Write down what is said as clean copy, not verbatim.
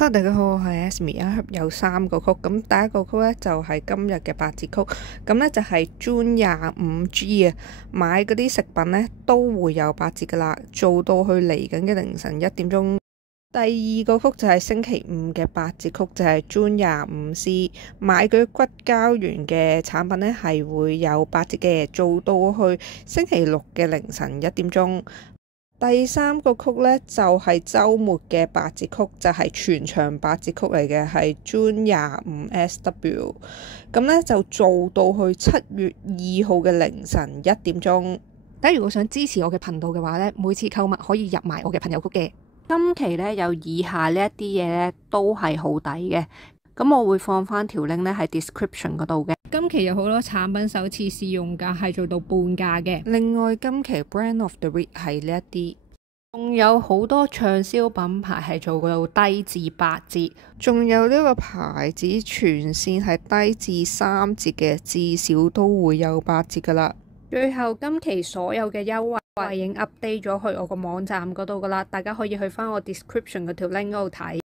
Hello，大家好，我係 Asmi 啊，有3個曲，咁第一個曲呢，就係今日嘅8折曲，咁呢就係 June 25G 啊，買嗰啲食品呢都會有8折噶啦，做到去嚟緊嘅凌晨1點鐘。第二個曲就係星期5嘅8折曲，就係 June 25C， 買嗰啲骨膠原嘅產品呢係會有8折嘅，做到去星期6嘅凌晨1點鐘。第三個曲呢，就係週末嘅8折曲，就係全場8折曲嚟嘅，係 June 25SW， 咁呢就做到去7月2號嘅凌晨1點鐘。大家如果想支持我嘅頻道嘅話呢，每次購物可以入埋我嘅朋友曲嘅。今期呢，有以下呢一啲嘢呢都係好抵嘅，咁我會放翻條 link 呢喺 description 嗰度嘅。今期有好多產品首次試用價係做到半價嘅。另外今期 Brand of the Week 係呢一啲，仲有好多暢銷品牌係做到低至8折，仲有呢個牌子全線係低至3折嘅，至少都會有8折噶啦。最後今期所有嘅優惠已經 update 咗去我個網站嗰度噶啦，大家可以去翻我 description 嗰條 link 嗰度睇。